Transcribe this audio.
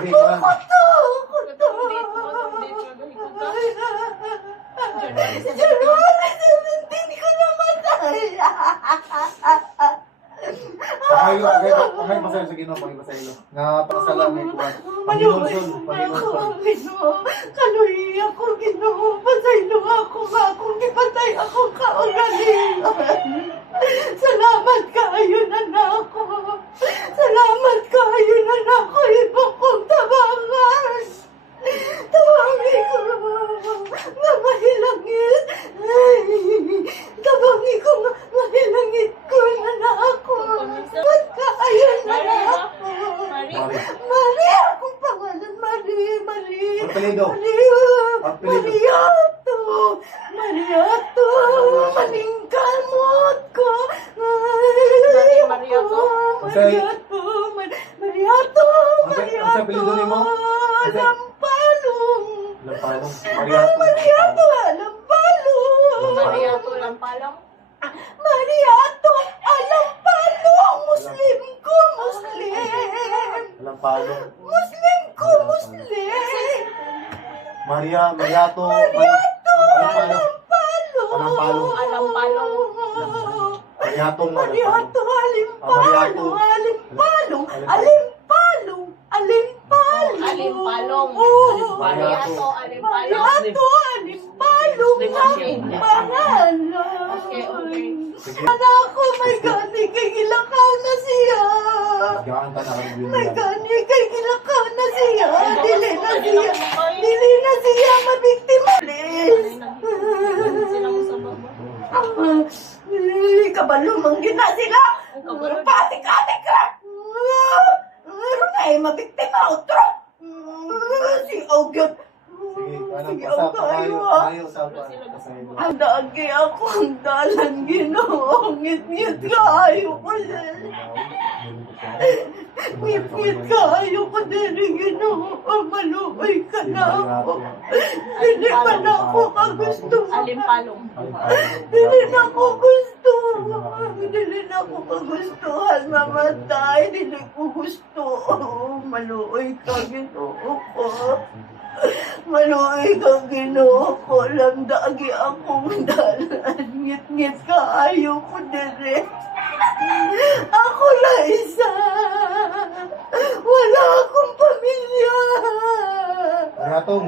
Sige, kuhan. January 17 ko namatay. Pangayo, pangayo masaya sa Ginoo, pangayo masaya. Nga pasalamay ko. Panginoon Sol, Panginoon Sol. Ginoo, kaluhi ako, Ginoo. Pasaylo ako nga akong gipatay ako kaugalingan. Salamat kaayo na nako. Salamat kaayo na nako. Iba kong tabangan. Tabangi ko nga mahilangit. Tabangi ko nga mahilangit ko na nako. Salamat kaayo na nako. Mari akong pangalan. Mari. Apelido. Mariato. Maningkamot ko. Mariato. Ang sa apelido ni mo? Lampalong. Lampalong. Mariato. Lampalong. Mariato. Alampalong. Muslim ko. Lampalong. Muslim ko. Maria, Mariato. Alampalong. Mariatong. Mariato, alimpalong. Anak ko, may gani kay gilakaw na siya. Gaan ka na kami. May gani kay gilakaw na siya. Dili na siya mabiktima. Please. Kabalo mang gina sila. Patik-atik ka. Ay, mabiktima utro. Si Ogyot. Sige, anong pasayo sa pasayo. Ang dagi ako, ang dalan Ginoo. Ngit-ngit kayo ko din. Ngit-ngit kayo ko din, Ginoo. Maluoy ka na ako. Hindi pa na ako kagustuhan. Hindi na ako gusto. Hindi na ako kagustuhan mamatay. Hindi ko gusto. Maluoy ka, Ginoo ko. Maluoy ka, Ginoo ko. Lamdagi akong dalan. Ngit-ngit kaayo ko dire. Ako na isa. Wala akong pamilya. Mariatong.